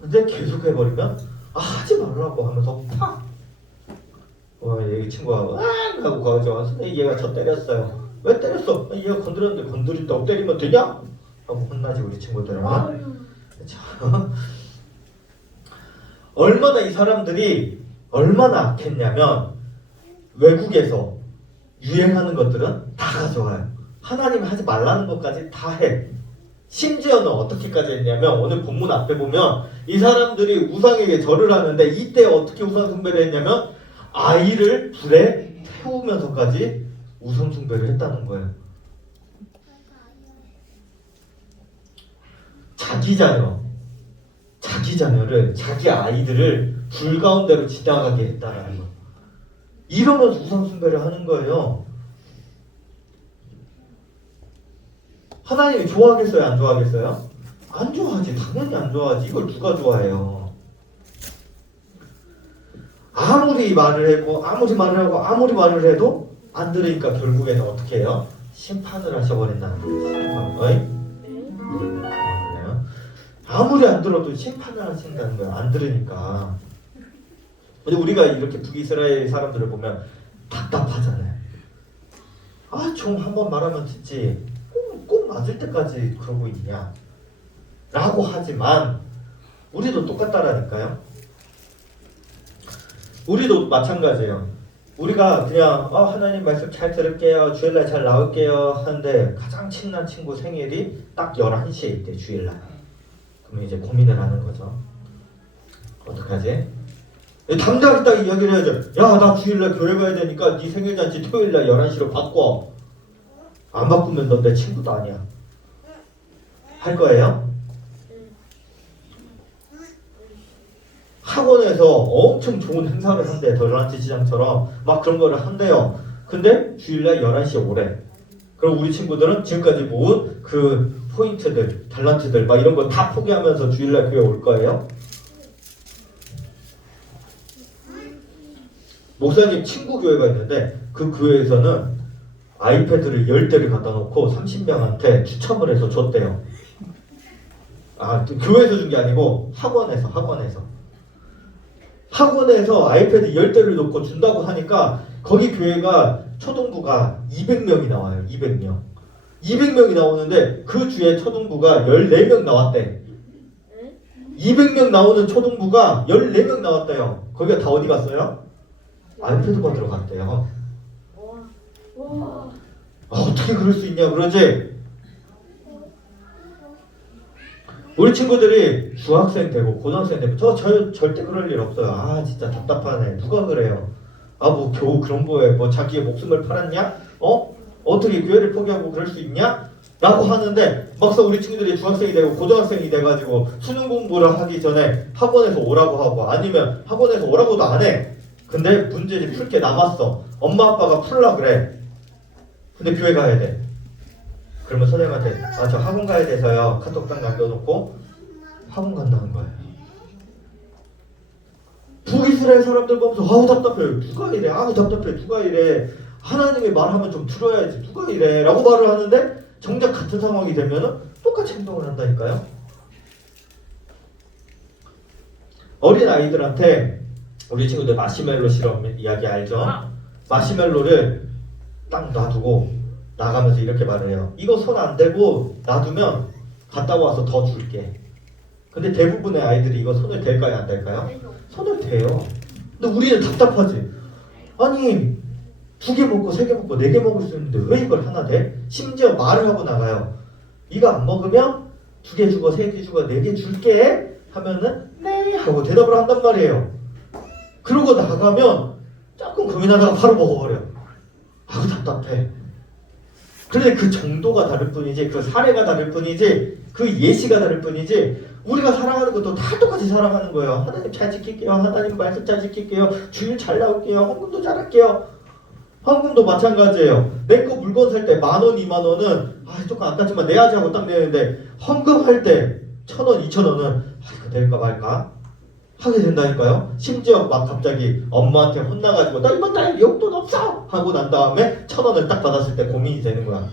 근데 계속 해버리면 하지 말라고 하면서 팍. 얘 친구가 하고 가서 선생님 얘가 저 때렸어요. 왜 때렸어? 얘가 건드렸는데 건드린다고 때리면 되냐? 하고 혼나지 우리 친구들은. 얼마나 이 사람들이 얼마나 악했냐면 외국에서 유행하는 것들은 다 가져와요. 하나님이 하지 말라는 것까지 다 해. 심지어는 어떻게까지 했냐면 오늘 본문 앞에 보면 이 사람들이 우상에게 절을 하는데 이때 어떻게 우상 숭배를 했냐면 아이를 불에 태우면서까지 우상 숭배를 했다는 거예요. 자기 자녀를 자기 아이들을 불 가운데로 지나가게 했다는 거. 이러면서 우상 숭배를 하는 거예요. 하나님이 좋아하겠어요? 안 좋아하겠어요? 안 좋아하지. 당연히 안 좋아하지. 이걸 누가 좋아해요? 아무리 말을 하고 아무리 말을 해도 안 들으니까 결국에는 어떻게 해요? 심판을 하셔버린다는 거예요. 심판. 아무리 안 들어도 심판을 하신다는 거예요. 안 들으니까. 근데 우리가 이렇게 북이스라엘 사람들을 보면 답답하잖아요. 좀 한번 말하면 듣지. 꼭 맞을 때까지 그러고 있냐? 라고 하지만 우리도 똑같다라니까요. 우리도 마찬가지예요. 우리가 그냥 하나님 말씀 잘 들을게요. 주일날 잘 나올게요 하는데 가장 친한 친구 생일이 딱 11시에 있대. 주일날. 그러면 이제 고민을 하는 거죠. 어떡하지? 당장 딱 이야기를 해야죠. 야, 나 주일날 교회 가야 되니까 네 생일잔치 토요일날 11시로 바꿔. 안 바꾸면 너 내 친구도 아니야. 할 거예요? 학원에서 엄청 좋은 행사를 한대. 덜란치 시장처럼 막 그런 거를 한대요. 근데 주일날 11시에 오래. 그럼 우리 친구들은 지금까지 모은 그 포인트들, 달란트들 막 이런 거 다 포기하면서 주일날 교회 올 거예요? 목사님 친구 교회가 있는데 그 교회에서는 아이패드를 10대를 갖다 놓고 30명한테 추첨을 해서 줬대요. 교회에서 준 게 아니고 학원에서 아이패드 10대를 놓고 준다고 하니까 거기 교회가 초등부가 200명이 나와요. 200명이 나오는데 그 주에 초등부가 14명 나왔대. 200명 나오는 초등부가 14명 나왔대요. 거기가 다 어디 갔어요? 아이패드 받으러 갔대요. 와. 어떻게 그럴 수 있냐 그러지? 우리 친구들이 중학생 되고 고등학생 되면 저 절대 그럴 일 없어요. 진짜 답답하네. 누가 그래요? 뭐 겨우 그런 거에 뭐 자기의 목숨을 팔았냐? 어떻게 교회를 포기하고 그럴 수 있냐? 라고 하는데 막상 우리 친구들이 중학생이 되고 고등학생이 돼가지고 수능 공부를 하기 전에 학원에서 오라고 하고 아니면 학원에서 오라고도 안 해. 근데 문제집 풀 게 남았어. 엄마 아빠가 풀라 그래. 근데 교회 가야 돼. 그러면 선생님한테 저 학원 가야 돼서요. 카톡 딱 남겨놓고 학원 간다는 거예요. 북이스라엘 사람들 보면서 답답해요. 누가 이래? 답답해. 누가 이래? 하나님이 말하면 좀 들어야지. 누가 이래? 라고 말을 하는데 정작 같은 상황이 되면 똑같이 행동을 한다니까요. 어린 아이들한테 우리 친구들 마시멜로 실험 이야기 알죠? 마시멜로를 딱 놔두고 나가면서 이렇게 말을 해요. 이거 손 안 대고 놔두면 갔다 와서 더 줄게. 근데 대부분의 아이들이 이거 손을 댈까요? 안 댈까요? 손을 대요. 근데 우리는 답답하지. 아니 2개 먹고 3개 먹고 4개 먹을 수 있는데 왜 이걸 하나 대? 심지어 말을 하고 나가요. 이거 안 먹으면 2개 주고 3개 주고 4개 줄게 하면은 네 하고 대답을 한단 말이에요. 그러고 나가면 조금 고민하다가 바로 먹어버려. 답답해. 그런데 그 정도가 다를 뿐이지, 그 사례가 다를 뿐이지, 그 예시가 다를 뿐이지, 우리가 살아가는 것도 다 똑같이 살아가는 거예요. 하나님 잘 지킬게요. 하나님 말씀 잘 지킬게요. 주일 잘 나올게요. 헌금도 잘할게요. 헌금도 마찬가지예요. 내 거 물건 살 때 10,000원, 20,000원은 조금 아깝지만 내야지 하고 딱 내는데 헌금할 때 1,000원, 2,000원은 이거 낼까 말까 하게 된다니까요. 심지어 막 갑자기 엄마한테 혼나가지고 나 이번 달 용돈 없어! 하고 난 다음에 1,000원을 딱 받았을 때 고민이 되는 거야.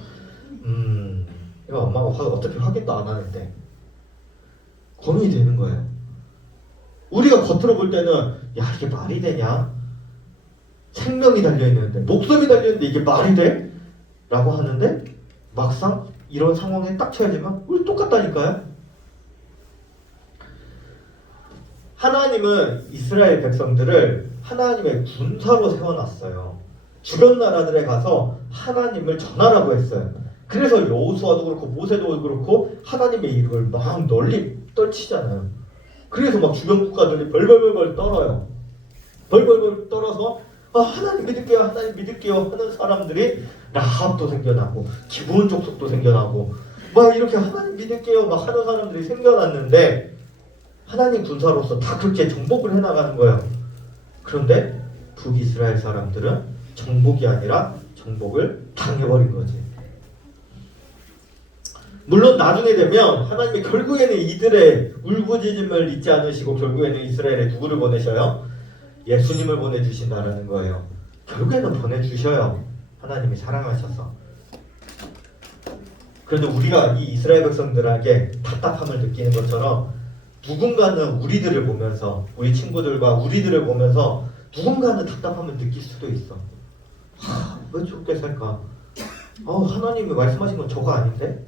이거 엄마가 어차피 확인도 안 하는데 고민이 되는 거예요. 우리가 겉으로 볼 때는 이게 말이 되냐? 생명이 달려있는데 목숨이 달려있는데 이게 말이 돼? 라고 하는데 막상 이런 상황에 딱 처해지면 우리 똑같다니까요. 하나님은 이스라엘 백성들을 하나님의 군사로 세워놨어요. 주변 나라들에 가서 하나님을 전하라고 했어요. 그래서 여호수아도 그렇고 모세도 그렇고 하나님의 이름을 막 널리 떨치잖아요. 그래서 막 주변 국가들이 벌벌벌 떨어요. 벌벌벌 떨어서 하나님 믿을게요, 하나님 믿을게요 하는 사람들이 라합도 생겨나고 기브온 족속도 생겨나고 막 이렇게 하나님 믿을게요 막 하는 사람들이 생겨났는데 하나님 군사로서 다 그렇게 정복을 해나가는 거예요. 그런데 북이스라엘 사람들은 정복이 아니라 정복을 당해버린 거지. 물론 나중에 되면 하나님이 결국에는 이들의 울부짖음을 잊지 않으시고 결국에는 이스라엘에 누구를 보내셔요? 예수님을 보내주신다라는 거예요. 결국에는 보내주셔요. 하나님이 사랑하셔서. 그런데 우리가 이 이스라엘 백성들에게 답답함을 느끼는 것처럼 누군가는 우리들을 보면서 우리 친구들과 우리들을 보면서 누군가는 답답함을 느낄 수도 있어. 왜 좋게 살까? 하나님이 말씀하신 건 저거 아닌데?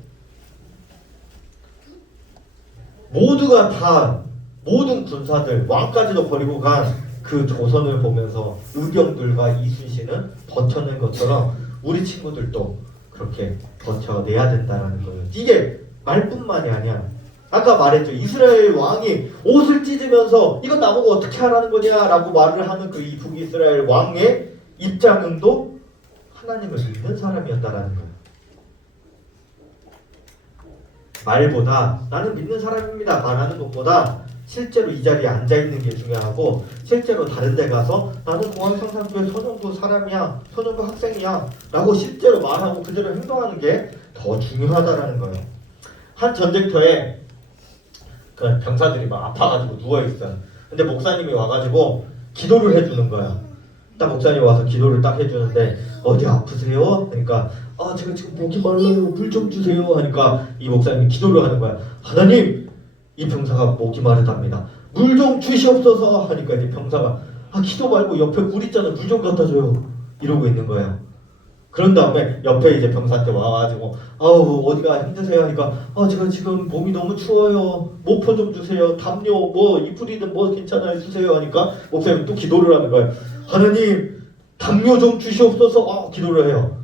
모두가 다 모든 군사들 왕까지도 버리고 간 그 조선을 보면서 의병들과 이순신은 버텨낸 것처럼 우리 친구들도 그렇게 버텨내야 된다는 거예요. 이게 말뿐만이 아니야. 아까 말했죠. 이스라엘 왕이 옷을 찢으면서 이거 나보고 어떻게 하라는 거냐라고 말을 하는 그 이 북이스라엘 왕의 입장은도 하나님을 믿는 사람이었다라는 거예요. 말보다 나는 믿는 사람입니다 말하는 것보다 실제로 이 자리에 앉아있는 게 중요하고 실제로 다른 데 가서 나는 공항성산교회 선영도 사람이야, 선영도 학생이야 라고 실제로 말하고 그대로 행동하는 게 더 중요하다라는 거예요. 한 전쟁터에 그 병사들이 막 아파가지고 누워있어요. 근데 목사님이 와가지고 기도를 해주는 거야. 딱 목사님이 와서 기도를 딱 해주는데 어디 아프세요? 그러니까 제가 지금 목이 말라요. 물 좀 주세요. 하니까 이 목사님이 기도를 하는 거야. 하나님 이 병사가 목이 마르답니다. 물 좀 주시옵소서 하니까 이제 병사가 기도 말고 옆에 물 있잖아, 물 좀 갖다 줘요 이러고 있는 거예요. 그런 다음에 옆에 이제 병사한테 와가지고 아우 어디가 힘드세요 하니까 제가 지금 몸이 너무 추워요, 모포 좀 주세요, 담요 뭐 이불이든 뭐 괜찮아요 주세요 하니까 목사님이 또 기도를 하는 거예요. 하나님 담요 좀 주시옵소서 기도를 해요.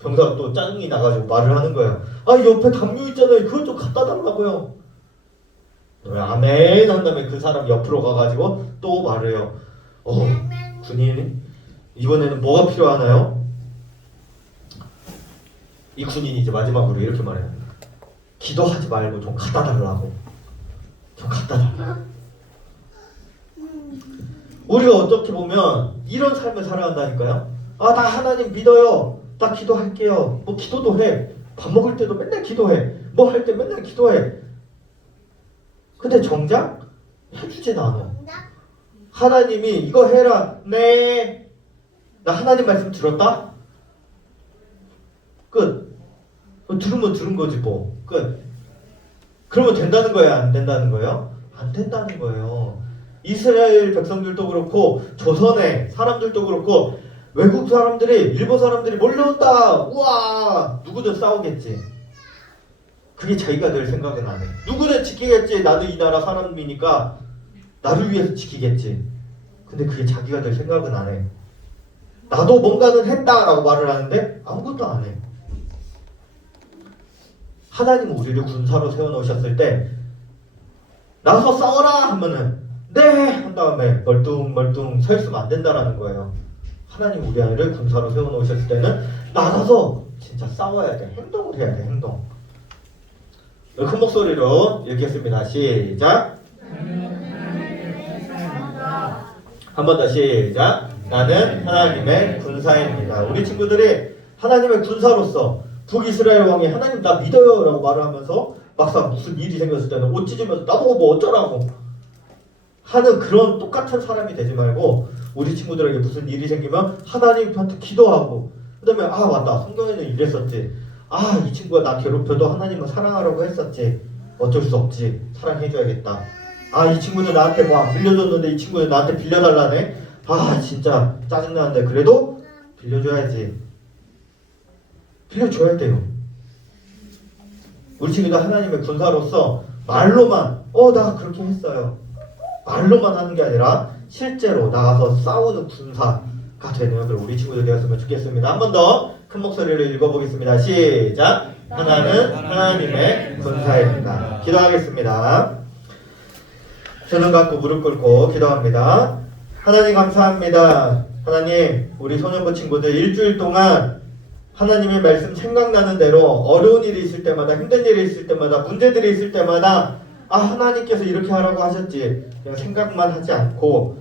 병사가 또 짜증이 나가지고 말을 하는 거예요. 옆에 담요 있잖아요, 그걸 좀 갖다 달라고요. 아멘 한 다음에 그 사람 옆으로 가가지고 또 말을 해요. 군인 이번에는 뭐가 필요하나요? 이 군인이 이제 마지막으로 이렇게 말해요. 기도하지 말고 좀 갖다 달라고. 좀 갖다 달라. 우리가 어떻게 보면 이런 삶을 살아간다니까요. 나 하나님 믿어요. 나 기도할게요. 뭐 기도도 해. 밥 먹을 때도 맨날 기도해. 뭐 할 때 맨날 기도해. 근데 정작 해주진 않아. 하나님이 이거 해라. 네. 나 하나님 말씀 들었다? 끝. 들으면 들은 거지 뭐. 끝. 그러면 된다는 거예요? 안 된다는 거예요? 안 된다는 거예요. 이스라엘 백성들도 그렇고 조선의 사람들도 그렇고 외국 사람들이 일본 사람들이 몰려온다. 우와. 누구든 싸우겠지. 그게 자기가 될 생각은 안 해. 누구든 지키겠지. 나도 이 나라 사람이니까 나를 위해서 지키겠지. 근데 그게 자기가 될 생각은 안 해. 나도 뭔가는 했다라고 말을 하는데 아무것도 안 해. 하나님은 우리를 군사로 세워놓으셨을 때 나서 싸워라 하면은 네! 한 다음에 멀뚱멀뚱 서 있으면 안 된다라는 거예요. 하나님 우리 아이를 군사로 세워놓으셨을 때는 나가서 진짜 싸워야 돼. 행동을 해야 돼. 행동. 큰 목소리로 읽겠습니다. 시작. 한 번 더 시작. 나는 하나님의 군사입니다. 우리 친구들이 하나님의 군사로서 북이스라엘 왕이 하나님 나 믿어요 라고 말을 하면서 막상 무슨 일이 생겼을 때는 옷 찢으면서 나보고 뭐 어쩌라고 하는 그런 똑같은 사람이 되지 말고 우리 친구들에게 무슨 일이 생기면 하나님한테 기도하고 그 다음에 맞다 성경에는 이랬었지, 이 친구가 나 괴롭혀도 하나님은 사랑하라고 했었지, 어쩔 수 없지, 사랑해줘야겠다. 이 친구는 나한테 뭐 빌려줬는데 이 친구는 나한테 빌려달라네. 진짜 짜증나는데 그래도 빌려줘야지. 빌려줘야 돼요. 우리 친구도 하나님의 군사로서 말로만 나 그렇게 했어요 말로만 하는 게 아니라 실제로 나가서 싸우는 군사가 되는 그런 우리 친구들 되었으면 좋겠습니다. 한 번 더 큰 목소리로 읽어보겠습니다. 시작. 하나는 하나님의 군사입니다. 기도하겠습니다. 손을 갖고 무릎 꿇고 기도합니다. 하나님 감사합니다. 하나님 우리 소년부 친구들 일주일 동안 하나님의 말씀 생각나는 대로 어려운 일이 있을 때마다 힘든 일이 있을 때마다 문제들이 있을 때마다 하나님께서 이렇게 하라고 하셨지 그냥 생각만 하지 않고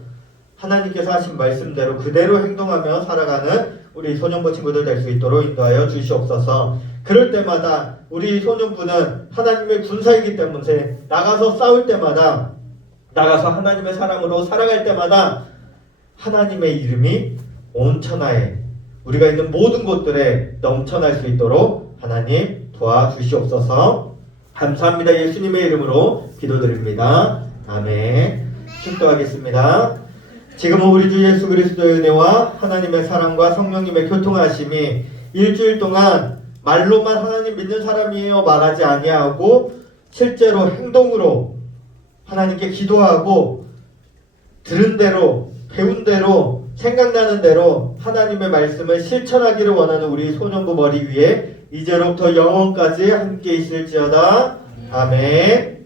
하나님께서 하신 말씀대로 그대로 행동하며 살아가는 우리 소년부 친구들 될 수 있도록 인도하여 주시옵소서. 그럴 때마다 우리 소년부는 하나님의 군사이기 때문에 나가서 싸울 때마다 나가서 하나님의 사람으로 살아갈 때마다 하나님의 이름이 온 천하에 우리가 있는 모든 곳들에 넘쳐날 수 있도록 하나님 도와주시옵소서. 감사합니다. 예수님의 이름으로 기도드립니다. 아멘. 축도하겠습니다. 지금은 우리 주 예수 그리스도의 은혜와 하나님의 사랑과 성령님의 교통하심이 일주일 동안 말로만 하나님 믿는 사람이에요 말하지 아니하고 실제로 행동으로 하나님께 기도하고 들은 대로 배운 대로 생각나는 대로 하나님의 말씀을 실천하기를 원하는 우리 소년부 머리 위에 이제로부터 영원까지 함께 있을지어다. 아멘.